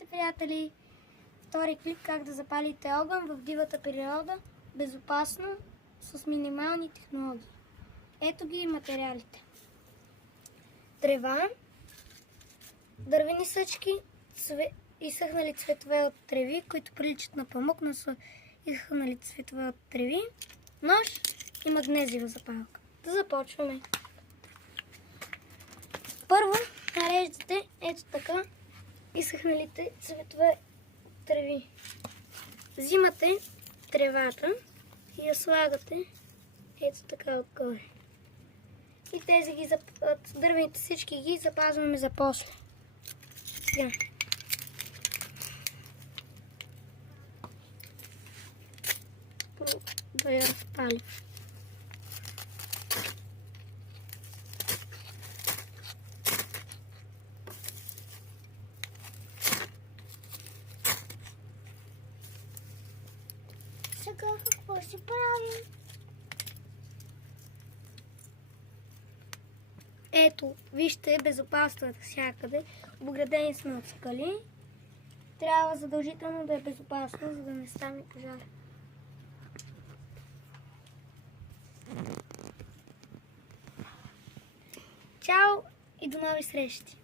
Здравейте, приятели! Втори клип как да запалите огън в дивата природа, безопасно, с минимални технологии. Ето ги и материалите. Трева, дървени съчки, изсъхнали цветове от треви, които приличат на памук, но са изсъхнали цветове от треви, нож и магнезиева запалка. Да започваме. Първо нареждате ето така изсъхналите цветове от треви. Взимате тревата и я слагате ето така отгоре. И тези дървените всички ги запазваме за после. Сега. Да я разпалим. Сега какво ще правим? Ето, вижте, безопасно е всякъде. Обградени сме от скали. Трябва задължително да е безопасно, за да не стане пожар. Чао и до нови срещи!